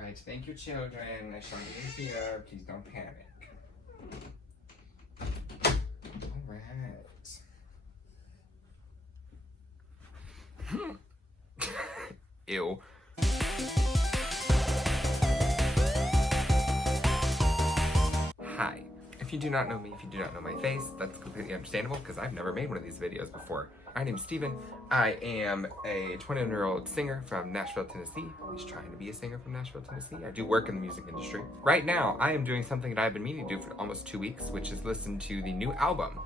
Alright, thank you, children. I shall be here. Please don't panic. Alright. Ew. Hi. If you do not know me, if you do not know my face, that's completely understandable because I've never made one of these videos before. My name's Steven. I am a 21-year-old singer from Nashville, Tennessee. I'm just trying to be a singer from Nashville, Tennessee. I do work in the music industry. Right now, I am doing something that I've been meaning to do for almost 2 weeks, which is listen to the new album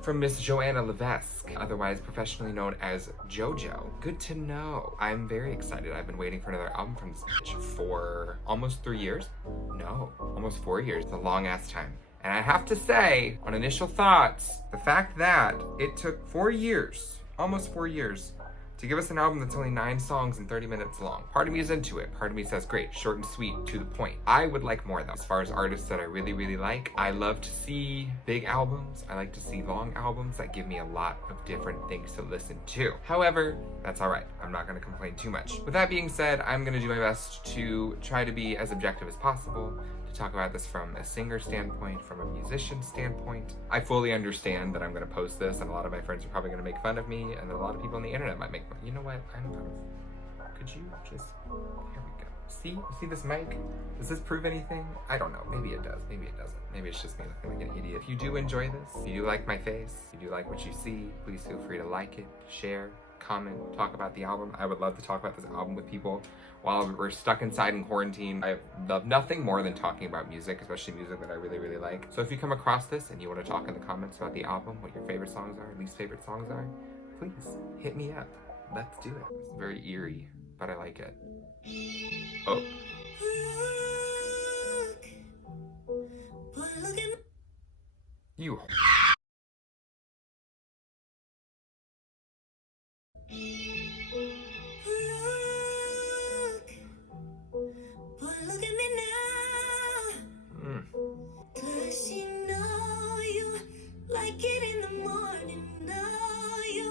from Miss Joanna Levesque, otherwise professionally known as JoJo. Good to know. I'm very excited. I've been waiting for another album from this bitch for almost 3 years. No, almost 4 years. It's a long ass time. And I have to say, on initial thoughts, the fact that it took 4 years, almost 4 years, to give us an album that's only 9 songs and 30 minutes long. Part of me is into it. Part of me says, great, short and sweet, to the point. I would like more though. As far as artists that I really, really like, I love to see big albums. I like to see long albums that give me a lot of different things to listen to. However, that's all right. I'm not gonna complain too much. With that being said, I'm gonna do my best to try to be as objective as possible, talk about this from a singer standpoint, from a musician standpoint. I fully understand that I'm gonna post this and a lot of my friends are probably gonna make fun of me and a lot of people on the internet might make fun. You know what? Could you just, here we go. See? You see this mic? Does this prove anything? I don't know. Maybe it does. Maybe it doesn't. Maybe it's just me looking like an idiot. If you do enjoy this, if you do like my face, if you do like what you see, please feel free to like it, share, comment, talk about the album. I would love to talk about this album with people while we're stuck inside in quarantine. I love nothing more than talking about music, especially music that I really, really like. So if you come across this and you want to talk in the comments about the album, what your favorite songs are, least favorite songs are, please hit me up. Let's do it. It's very eerie, but I like it. Oh. You.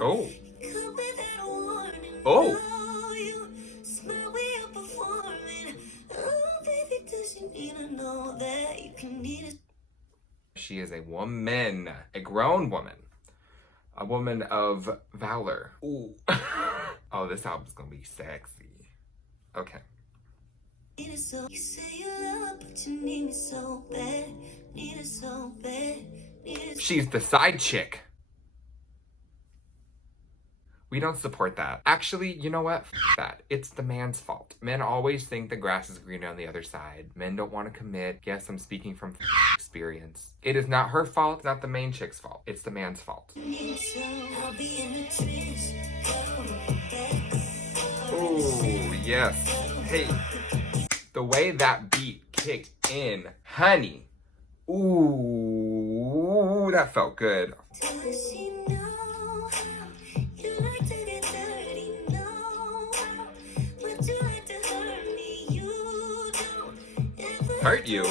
Oh. Oh. She is a woman, a grown woman, a woman of valor. Ooh. Oh, this album's gonna be sexy. Okay. She's the side chick. We don't support that. Actually, you know what? F that. It's the man's fault. Men always think the grass is greener on the other side. Men don't want to commit. Yes, I'm speaking from experience. It is not her fault. It's not the main chick's fault. It's the man's fault. Oh, yes. Hey, the way that beat kicked in, honey. Ooh, that felt good. Hurt you?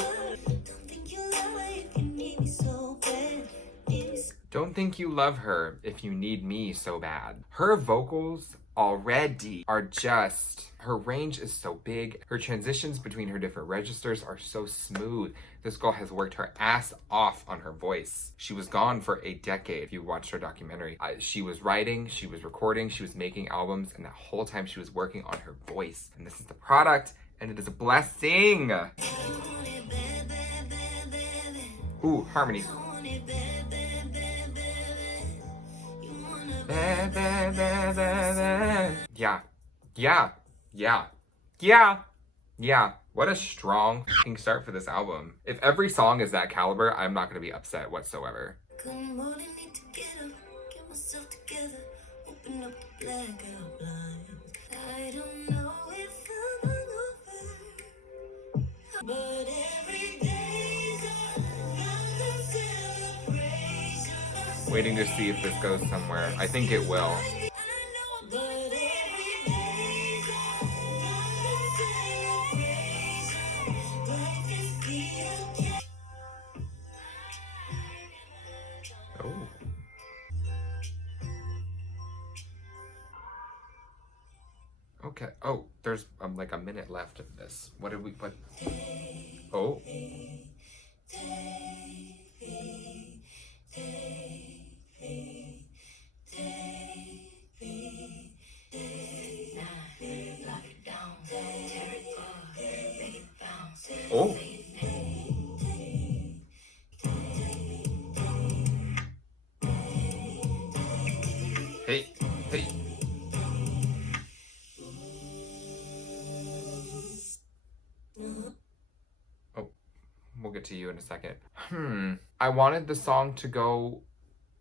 Don't think you love her if you need me so bad. Her vocals already are just, her range is so big. Her transitions between her different registers are so smooth. This girl has worked her ass off on her voice. She was gone for a decade. If you watched her documentary, she was writing, she was recording, she was making albums, and that whole time she was working on her voice. And this is the product, and it is a blessing. Ooh, harmony. Yeah. Yeah. Yeah. Yeah. Yeah. What a strong fucking start for this album. If every song is that caliber, I'm not gonna be upset whatsoever. Waiting to see if this goes somewhere. I think it will. Oh. Okay. Oh, there's like a minute left of this. What did we put? Oh. Oh. Hey, hey. Oh, we'll get to you in a second. I wanted the song to go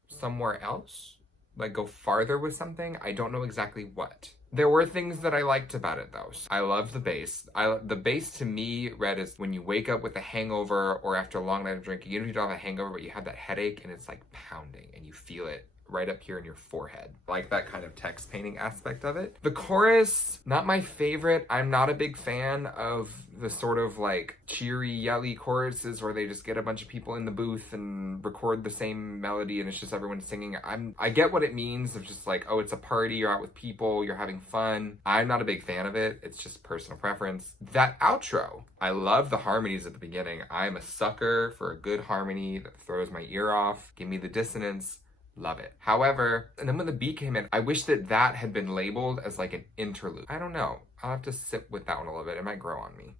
somewhere else, like go farther with something. I don't know exactly what. There were things that I liked about it though. I love the bass. The bass to me read as when you wake up with a hangover or after a long night of drinking, you don't have a hangover, but you have that headache and it's like pounding and you feel it right up here in your forehead. Like that kind of text painting aspect of it. The chorus, not my favorite. I'm not a big fan of the sort of like cheery, yelly choruses where they just get a bunch of people in the booth and record the same melody and it's just everyone singing. I get what it means of just like, oh, it's a party, you're out with people, you're having fun. I'm not a big fan of it. It's just personal preference. That outro, I love the harmonies at the beginning. I'm a sucker for a good harmony that throws my ear off. Give me the dissonance. Love it. However, and then when the beat came in, I wish that that had been labeled as like an interlude. I don't know. I'll have to sit with that one a little bit. It might grow on me.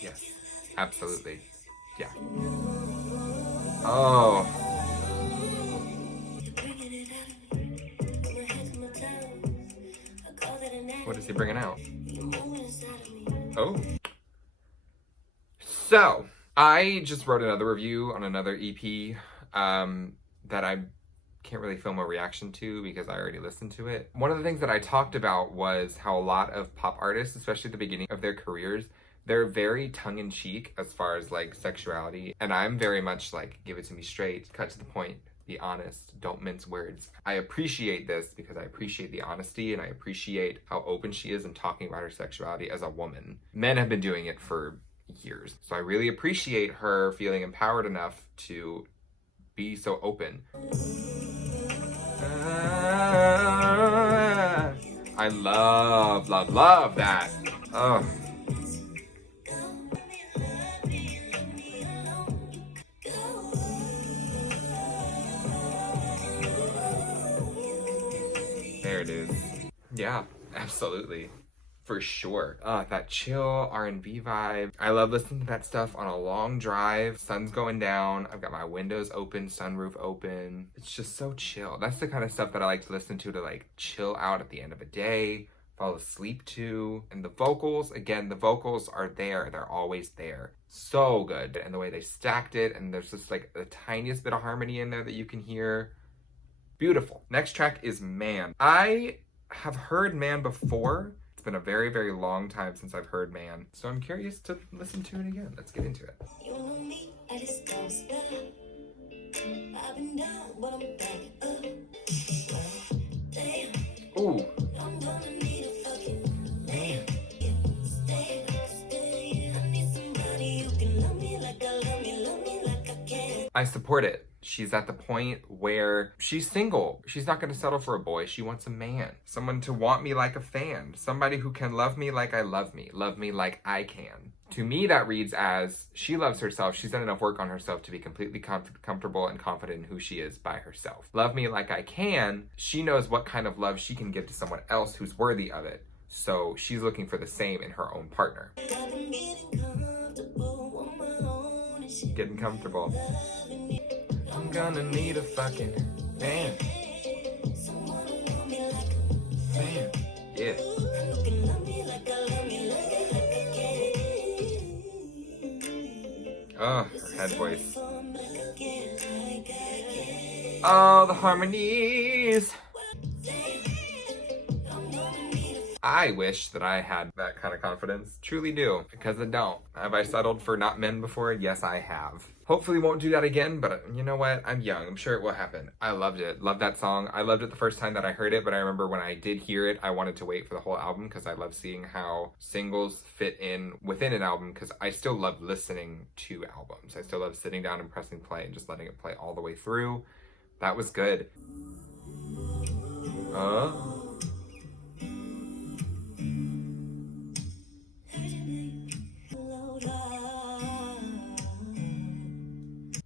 Yes, absolutely. Yeah. Oh. What is he bringing out? Oh. So, I just wrote another review on another EP that I can't really film a reaction to because I already listened to it. One of the things that I talked about was how a lot of pop artists, especially at the beginning of their careers, they're very tongue-in-cheek as far as like sexuality. And I'm very much like, give it to me straight, cut to the point, be honest, don't mince words. I appreciate this because I appreciate the honesty and I appreciate how open she is in talking about her sexuality as a woman. Men have been doing it for years. So I really appreciate her feeling empowered enough to be so open. I love that. Oh. There it is. Yeah, absolutely. For sure. That chill R&B vibe. I love listening to that stuff on a long drive. Sun's going down. I've got my windows open, sunroof open. It's just so chill. That's the kind of stuff that I like to listen to like chill out at the end of a day, fall asleep to. And the vocals, again, the vocals are there. They're always there. So good. And the way they stacked it, and there's just like the tiniest bit of harmony in there that you can hear. Beautiful. Next track is Man. I have heard Man before. It's been a very, very long time since I've heard Man, so I'm curious to listen to it again. Let's get into it. You know me, I just don't stop. I've been down, but I'm back up. Ooh. I'm gonna need a fucking man. I support it. She's at the point where she's single. She's not gonna settle for a boy. She wants a man. Someone to want me like a fan. Somebody who can love me like I love me. Love me like I can. To me, that reads as she loves herself. She's done enough work on herself to be completely comfortable and confident in who she is by herself. Love me like I can. She knows what kind of love she can give to someone else who's worthy of it. So she's looking for the same in her own partner. Getting comfortable. I'm gonna need a fucking man. Man. Yeah. Oh, her head voice. Oh, the harmonies. I wish that I had that kind of confidence. Truly do, because I don't. Have I settled for not men before? Yes, I have. Hopefully won't do that again, but you know what? I'm young. I'm sure it will happen. I loved it. Loved that song. I loved it the first time that I heard it, but I remember when I did hear it, I wanted to wait for the whole album because I love seeing how singles fit in within an album because I still love listening to albums. I still love sitting down and pressing play and just letting it play all the way through. That was good.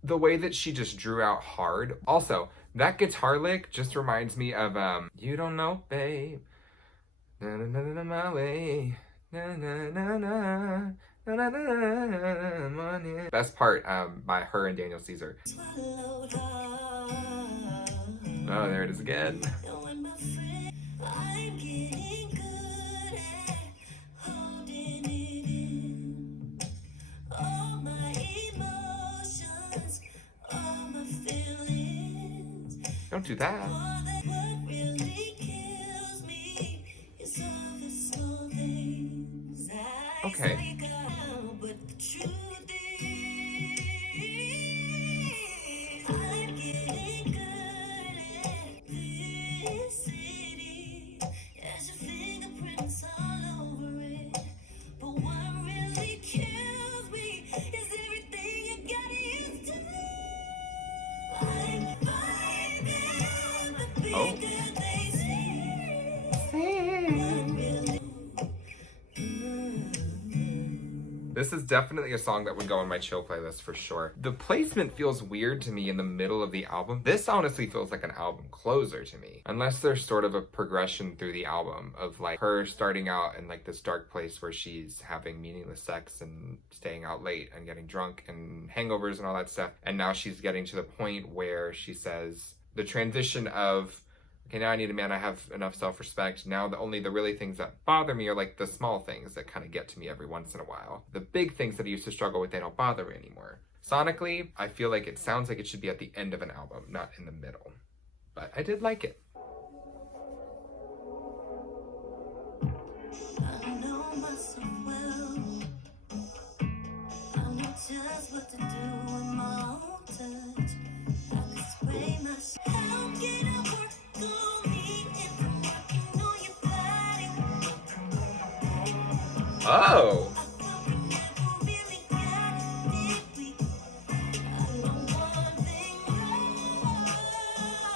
The way that she just drew out hard. Also, that guitar lick just reminds me of You Don't Know, Babe. Na na na na my way. Na na na na. Na, na, na, na, money. Best part by her and Daniel Caesar. Oh, there it is again. Don't do that. Okay. Oh. This is definitely a song that would go on my chill playlist for sure. The placement feels weird to me in the middle of the album. This honestly feels like an album closer to me. Unless there's sort of a progression through the album of like her starting out in like this dark place where she's having meaningless sex and staying out late and getting drunk and hangovers and all that stuff. And now she's getting to the point where she says the transition of, okay, now I need a man, I have enough self-respect. Now the really things that bother me are like the small things that kind of get to me every once in a while. The big things that I used to struggle with, they don't bother me anymore. Sonically, I feel like it sounds like it should be at the end of an album, not in the middle. But I did like it. I know myself well. I know just what to do with my own touch. I can spray myself, get up, work. Oh.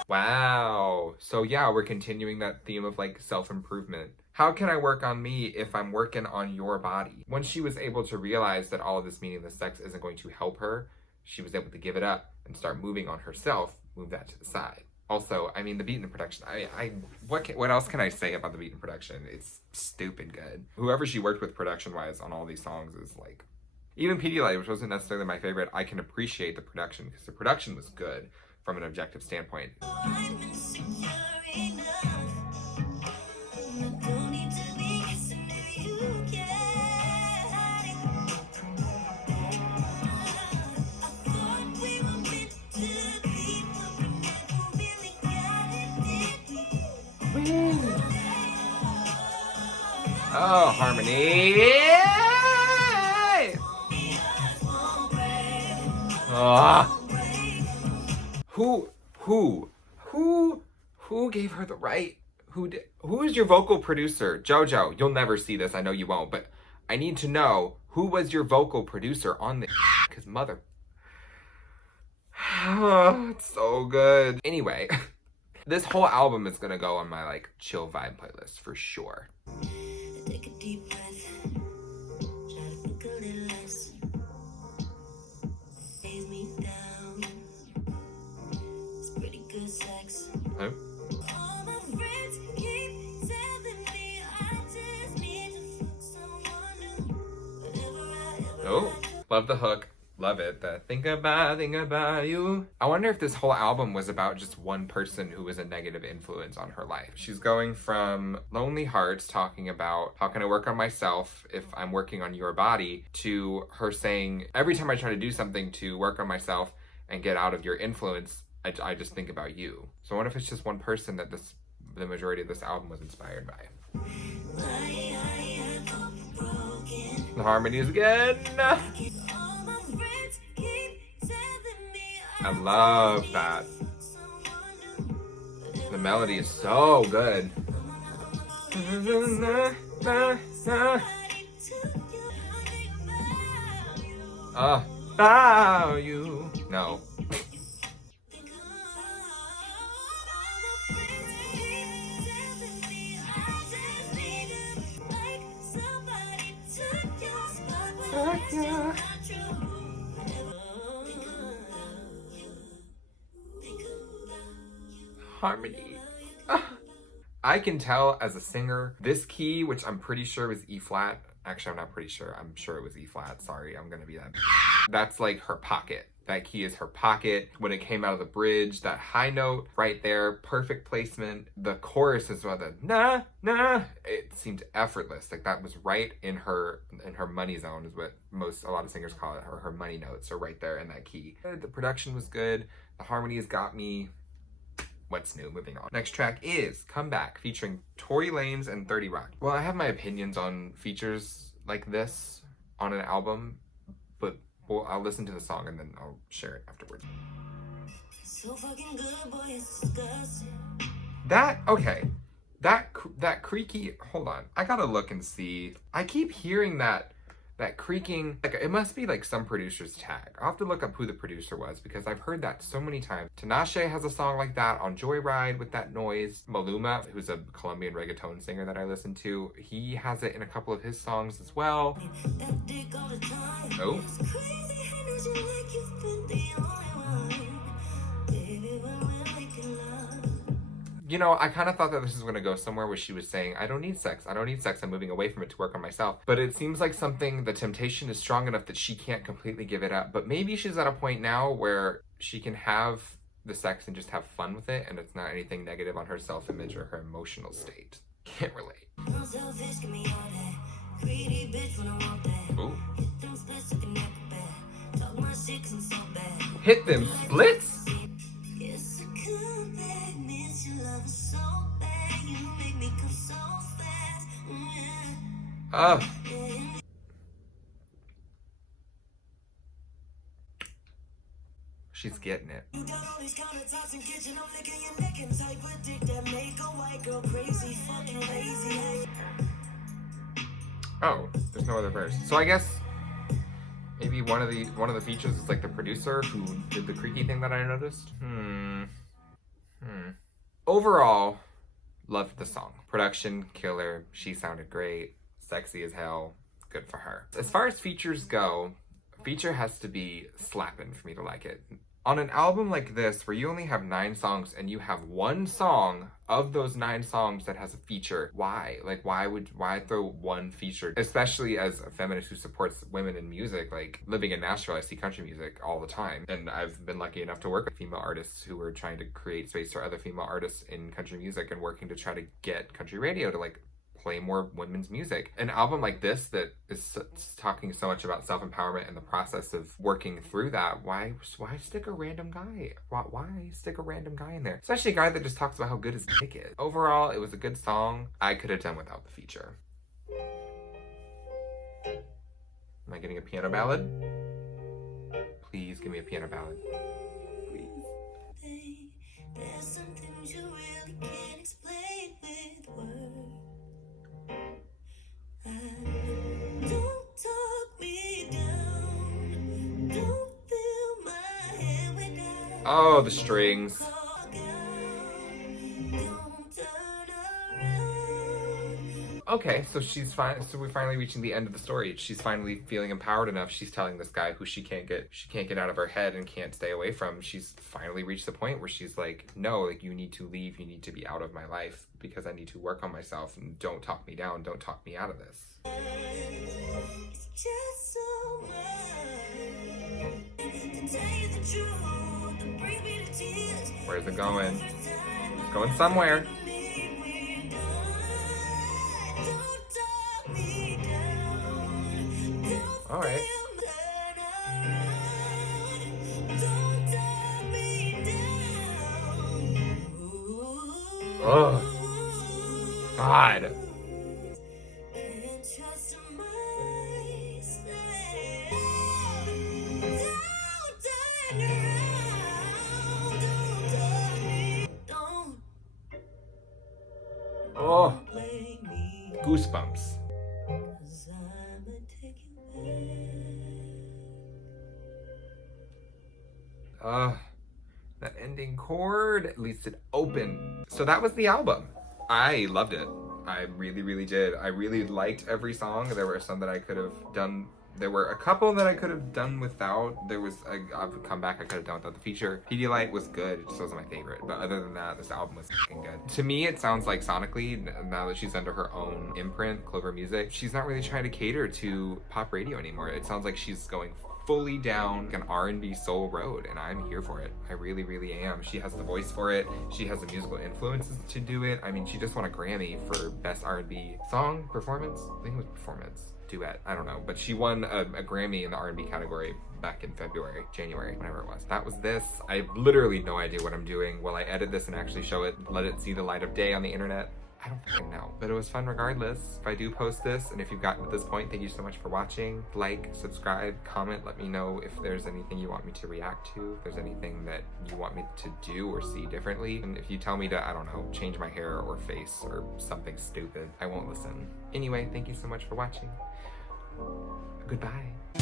Wow. So yeah, we're continuing that theme of like self-improvement. How can I work on me if I'm working on your body? When she was able to realize that all of this meaningless sex isn't going to help her, she was able to give it up and start moving on herself, move that to the side. Also, I mean, the beat and production, what else can I say about the beat and production? It's stupid good. Whoever she worked with production-wise on all these songs is like, even Pedialyte, which wasn't necessarily my favorite, I can appreciate the production because the production was good from an objective standpoint. Oh, harmony. Who gave her the right? Who is your vocal producer? JoJo, you'll never see this. I know you won't, but I need to know who was your vocal producer on this, because mother. It's so good. Anyway, this whole album is gonna go on my like chill vibe playlist for sure. Take a deep breath. Try to think a little less. Lays me down. It's pretty good sex. Huh? All my friends keep telling me I just need to fuck someone new. Oh, love the hook. Love it. The think about you. I wonder if this whole album was about just one person who was a negative influence on her life. She's going from Lonely Hearts, talking about how can I work on myself if I'm working on your body, to her saying, every time I try to do something to work on myself and get out of your influence, I just think about you. So I wonder if it's just one person that the majority of this album was inspired by. The harmonies again. I love that. The melody is so good. About you. No. Yeah. Harmony. I can tell as a singer, this key, which I'm pretty sure was E flat. Actually, I'm not pretty sure. I'm sure it was E flat. Sorry, I'm gonna be that. That's like her pocket. That key is her pocket. When it came out of the bridge, that high note right there, perfect placement. The chorus as well, the na na. It seemed effortless. Like that was right in her money zone, is what a lot of singers call it. Her money notes are right there in that key. The production was good. The harmonies got me. What's new? Moving on. Next track is Comeback, featuring Tory Lanez and 30 Rock. Well, I have my opinions on features like this on an album, but I'll listen to the song and then I'll share it afterwards. So fucking good, boy, it's disgusting. That creaky, hold on. I gotta look and see. I keep hearing that creaking, like it must be like some producer's tag. I'll have to look up who the producer was because I've heard that so many times. Tinashe has a song like that on Joyride with that noise. Maluma, who's a Colombian reggaeton singer that I listen to, he has it in a couple of his songs as well. Oh. You know, I kind of thought that this was going to go somewhere where she was saying, I don't need sex. I don't need sex. I'm moving away from it to work on myself. But it seems like the temptation is strong enough that she can't completely give it up. But maybe she's at a point now where she can have the sex and just have fun with it. And it's not anything negative on her self-image or her emotional state. Can't relate. Ooh. Hit them splits? She's getting it. Oh, there's no other verse. So I guess maybe one of the features is like the producer who did the creaky thing that I noticed. Overall, loved the song. Production, killer. She sounded great. Sexy as hell. Good for her. As far as features go, feature has to be slapping for me to like it. On an album like this, where you only have 9 songs and you have one song of those 9 songs that has a feature, why? Like, why throw one feature? Especially as a feminist who supports women in music, like living in Nashville, I see country music all the time. And I've been lucky enough to work with female artists who are trying to create space for other female artists in country music and working to try to get country radio to like play more women's music. An album like this that is talking so much about self-empowerment and the process of working through that, why stick a random guy? Why stick a random guy in there? Especially a guy that just talks about how good his dick is. Overall, it was a good song. I could have done without the feature. Am I getting a piano ballad? Please give me a piano ballad. Please. There's some things you really can't explain with words. Don't talk me down. Don't fill my head with doubt. Oh, the strings. Okay, so she's fine. So we're finally reaching the end of the story. She's finally feeling empowered enough. She's telling this guy who she can't get out of her head and can't stay away from. She's finally reached the point where she's like, no, like you need to leave. You need to be out of my life because I need to work on myself and don't talk me down. Don't talk me out of this. It's just so much to tell you the truth, to bring me to tears. Where's it going? It's going somewhere. All right. Oh, God. Oh, goosebumps. That ending chord, at least it opened. So that was the album. I loved it. I really, really did. I really liked every song. There were some that I could have done There were a couple that I could have done without. There was I've come back I could have done without the feature. Pedialyte was good, it just wasn't my favorite. But other than that, this album was fucking good. To me, it sounds like sonically, now that she's under her own imprint, Clover Music, she's not really trying to cater to pop radio anymore. It sounds like she's going fully down an R&B soul road, and I'm here for it. I really, really am. She has the voice for it. She has the musical influences to do it. I mean, she just won a Grammy for Best R&B Song Performance. I think it was Performance. Duet, I don't know, but she won a Grammy in the R&B category back in January, whenever it was. That was this. I have literally no idea what I'm doing. Will I edit this and actually show it, let it see the light of day on the internet? I don't fucking know, but it was fun regardless. If I do post this, and if you've gotten to this point, thank you so much for watching. Like, subscribe, comment, let me know if there's anything you want me to react to, if there's anything that you want me to do or see differently. And if you tell me to, I don't know, change my hair or face or something stupid, I won't listen. Anyway, thank you so much for watching. Goodbye.